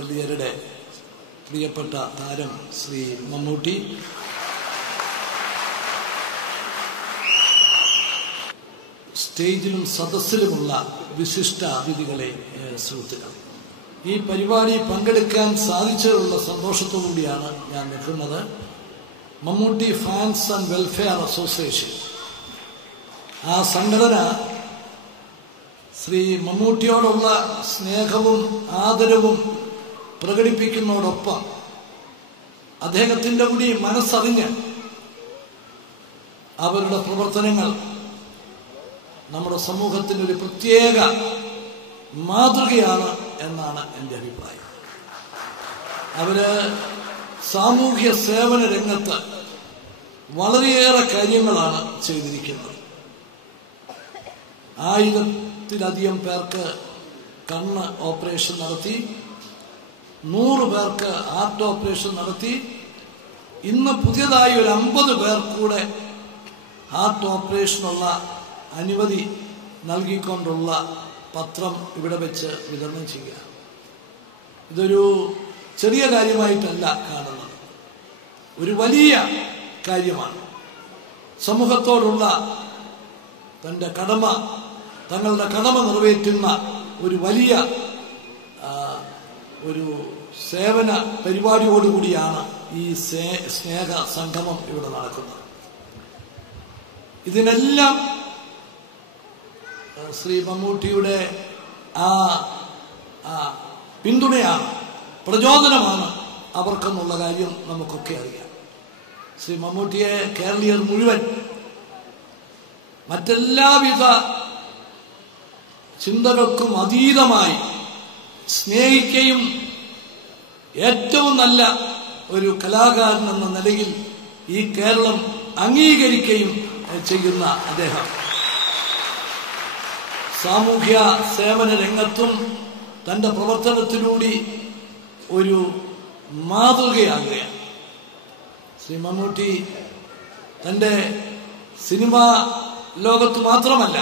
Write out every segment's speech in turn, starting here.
കേരളീയരുടെ പ്രിയപ്പെട്ട താരം ശ്രീ മമ്മൂട്ടി, സ്റ്റേജിലും സദസ്സിലുമുള്ള വിശിഷ്ട അതിഥികളെ, സുഹൃത്തുക്കൾ, ഈ പരിപാടി പങ്കെടുക്കാൻ സാധിച്ചതിലുള്ള സന്തോഷത്തോടുകൂടിയാണ് ഞാൻ നിൽക്കുന്നത്. Mammootty fans and welfare association, ആ സംഘടന ശ്രീ മമ്മൂട്ടിയോടുള്ള സ്നേഹവും ആദരവും പ്രകടിപ്പിക്കുന്നതോടൊപ്പം അദ്ദേഹത്തിൻ്റെ കൂടി മനസ്സറിഞ്ഞ് അവരുടെ പ്രവർത്തനങ്ങൾ നമ്മുടെ സമൂഹത്തിന് ഒരു പ്രത്യേക മാതൃകയാണ് എന്നാണ് എൻ്റെ അഭിപ്രായം. അവര് സാമൂഹ്യ സേവന രംഗത്ത് വളരെയേറെ കാര്യങ്ങളാണ് ചെയ്തിരിക്കുന്നത്. 1000-ത്തിലധികം പേർക്ക് കണ്ണ് ഓപ്പറേഷൻ നടത്തി, 100 പേർക്ക് ഹാർട്ട് ഓപ്പറേഷൻ നടത്തി. ഇന്ന് പുതിയതായി ഒരു 50 പേർ കൂടെ ഹാർട്ട് ഓപ്പറേഷനുള്ള അനുമതി നൽകിക്കൊണ്ടുള്ള പത്രം ഇവിടെ വെച്ച് വിതരണം ചെയ്യുക. ഇതൊരു ചെറിയ കാര്യമായിട്ടല്ല കാണുന്നത്, ഒരു വലിയ കാര്യമാണ്. സമൂഹത്തോടുള്ള തങ്ങളുടെ കടമ നിറവേറ്റുന്ന ഒരു വലിയ ഒരു സേവന പരിപാടിയോടുകൂടിയാണ് ഈ സ്നേഹ സംഗമം ഇവിടെ നടക്കുന്നത്. ഇതിനെല്ലാം ശ്രീ മമ്മൂട്ടിയുടെ പിന്തുണയാണ്, പ്രചോദനമാണ് അവർക്കെന്നുള്ള കാര്യം നമുക്കൊക്കെ അറിയാം. ശ്രീ മമ്മൂട്ടിയെ കേരളീയർ മുഴുവൻ മറ്റെല്ലാവിധ ചിന്തകൾക്കും അതീതമായി സ്നേഹിക്കുകയും ഏറ്റവും നല്ല ഒരു കലാകാരൻ എന്ന നിലയിൽ ഈ കേരളം അംഗീകരിക്കുകയും ചെയ്യുന്ന അദ്ദേഹം സാമൂഹ്യ സേവന രംഗത്തും തൻ്റെ പ്രവർത്തനത്തിലൂടെ ഒരു മാതൃകയാകുകയാണ്. ശ്രീ മമ്മൂട്ടി തൻ്റെ സിനിമാ ലോകത്ത് മാത്രമല്ല,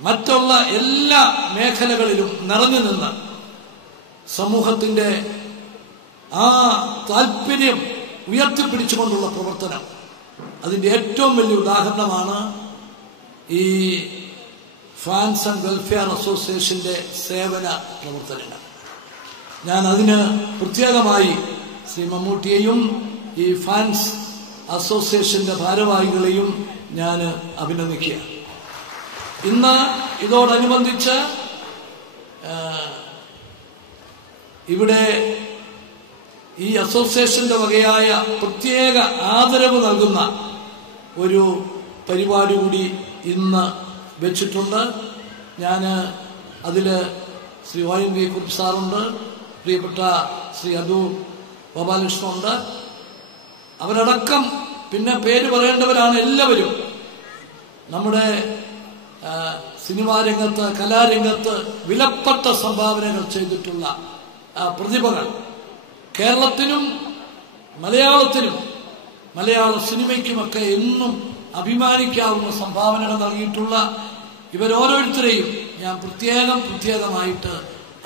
മറ്റുള്ള എല്ലാ മേഖലകളിലും നിറഞ്ഞു നിന്ന് സമൂഹത്തിന്റെ ആ താല്പര്യം ഉയർത്തിപ്പിടിച്ചുകൊണ്ടുള്ള പ്രവർത്തനം, അതിൻ്റെ ഏറ്റവും വലിയ ഉദാഹരണമാണ് ഈ ഫാൻസ് ആൻഡ് വെൽഫെയർ അസോസിയേഷന്റെ സേവന പ്രവർത്തനങ്ങൾ. ഞാൻ അതിന് പ്രത്യേകമായി ശ്രീ മമ്മൂട്ടിയെയും ഈ ഫാൻസ് അസോസിയേഷന്റെ ഭാരവാഹികളെയും ഞാൻ അഭിനന്ദിക്കുക. ഇന്ന് ഇതോടനുബന്ധിച്ച് ഇവിടെ ഈ അസോസിയേഷന്റെ വകയായ പ്രത്യേക ആദരവ് നൽകുന്ന ഒരു പരിപാടി കൂടി ഇന്ന് വെച്ചിട്ടുണ്ട്. ഞാൻ അതിൽ ശ്രീ ONV കുറുപ്പ് സാറുണ്ട്, പ്രിയപ്പെട്ട ശ്രീ അദു ഗോപാലകൃഷ്ണനുണ്ട്. അവരടക്കം പിന്നെ പേര് പറയേണ്ടവരാണ് എല്ലാവരും. നമ്മുടെ സിനിമാ രംഗത്ത്, കലാരംഗത്ത് വിലപ്പെട്ട സംഭാവനകൾ ചെയ്തിട്ടുള്ള പ്രതിഭകൾ, കേരളത്തിനും മലയാളത്തിനും മലയാള സിനിമയ്ക്കുമൊക്കെ എന്നും അഭിമാനിക്കാവുന്ന സംഭാവനകൾ നൽകിയിട്ടുള്ള ഇവരോരോരുത്തരെയും ഞാൻ പ്രത്യേകമായിട്ട്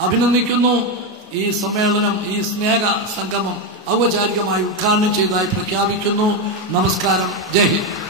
അഭിനന്ദിക്കുന്നു. ഈ സമ്മേളനം, ഈ സ്നേഹ സംഗമം ഔപചാരികമായി ഉദ്ഘാടനം ചെയ്തതായി പ്രഖ്യാപിക്കുന്നു. നമസ്കാരം. ജയ് ഹിന്ദ്.